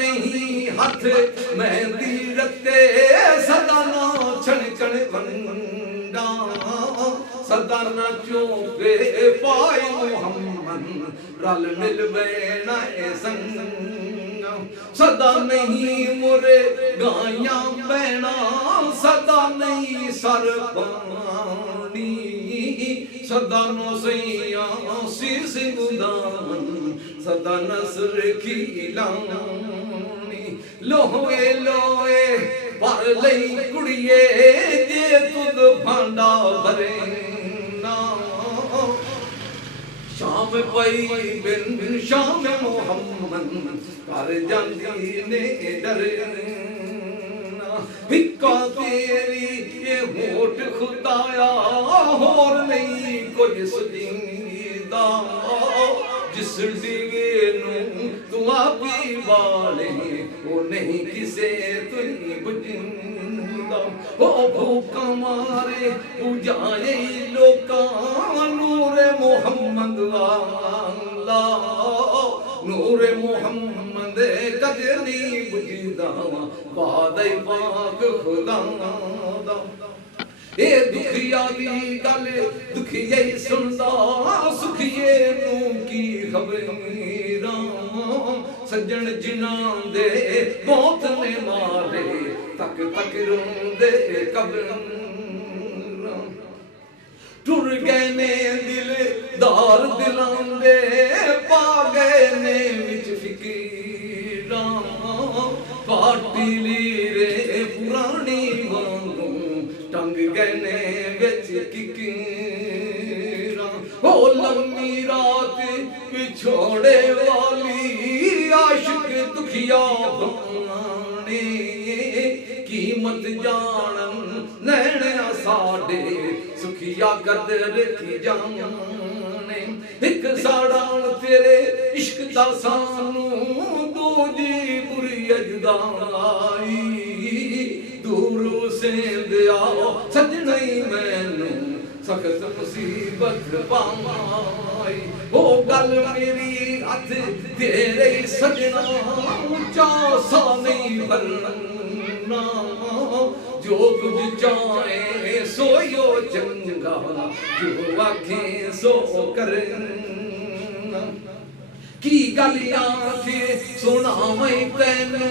नहीं हाथ मेहंदी रते सदा ना छण छण वंगा सदा न चौके पाए मोहम्मद रल मिल बैना संग सदा नहीं मोरे गाया बैना सदा नहीं सर पानी सदा न सैया शीस गुदान सदा नसर खिलानी लोहे लोहे पर लई कुड़िए जे तुद भांडा भरे ना शाम पई बिन शाम मोहम्मद कर जांदी ने डर हिक्का तेरी ये होठ खुदाया होर नहीं कुछ सुजीदा जिस डीवे नू तू आपी वाले वो नहीं किसे तुई बुझिंदा ओ भूखा मारे बुझाए लोका नूर मोहम्मद वाला नूर मोहम्मद कदनी बुझदा वादे पाक खुदा दा ए दुखिया दी गल दुखिए सुनदा सुखिए नू की खबरां सज्जन जिन्हां दे मौत ने मारे तक तक रोंदे कब्रां टुर गए ने दिल दार दिलां दे पा गए ने विच फिकीरां पाटी लीरे पुरानी वांगू टंग गए ने विच किकीरां हो लम्मी रात पिछोड़े वाली आशिक दुखिया भाने कीमत जानन नैणा साडे सुखिया कदर की जाने एक साड़ान तेरे इश्क दा सानू दूजी बुरी अजदाई दूर से दिया सजनई मैनू सख्त मुसीबत पाई ओ गल मेरी हथ तेरे सजना ऊंचा सा नहीं भरना जो कुछ चाहे सोयो चंगा जो आखे सो करना की गलियां के सुना मैं तैनू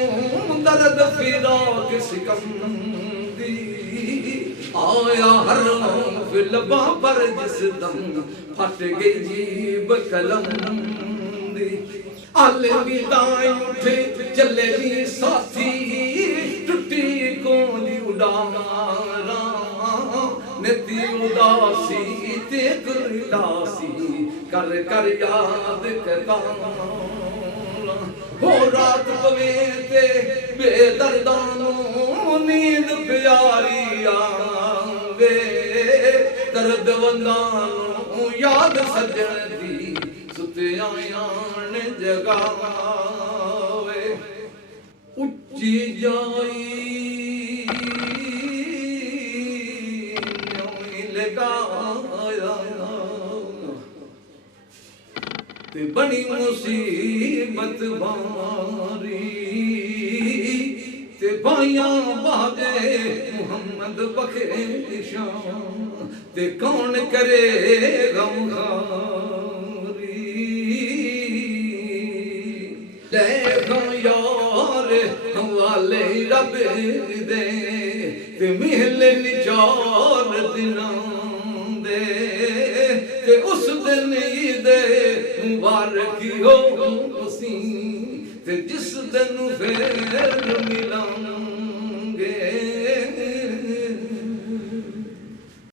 दर्द फिरा किस कम दी आया हर फिलबा पर जिस दम फट गई जीब कलम दी अलविदाई उठे चले भी साथी टूटी कोली उड़ारा निती उदासी ते गुरदासी कर कर याद करता हो रात पवे ते बेदर्दानू नींद प्यारी आवे दर्द वंदानू याद सजन दी सुते आयान जगावे उच्ची जाई लगाया ते बड़ी मुसीबत भारी ते भाइयां बाजे मुहम्मद बखेशा ते कौन करे गमखारी देखो यार हवाले रब दे ते मिल निचार दिना दे ते उस दिन ईदे मुबारक हो उसी ते जिस दिन फिर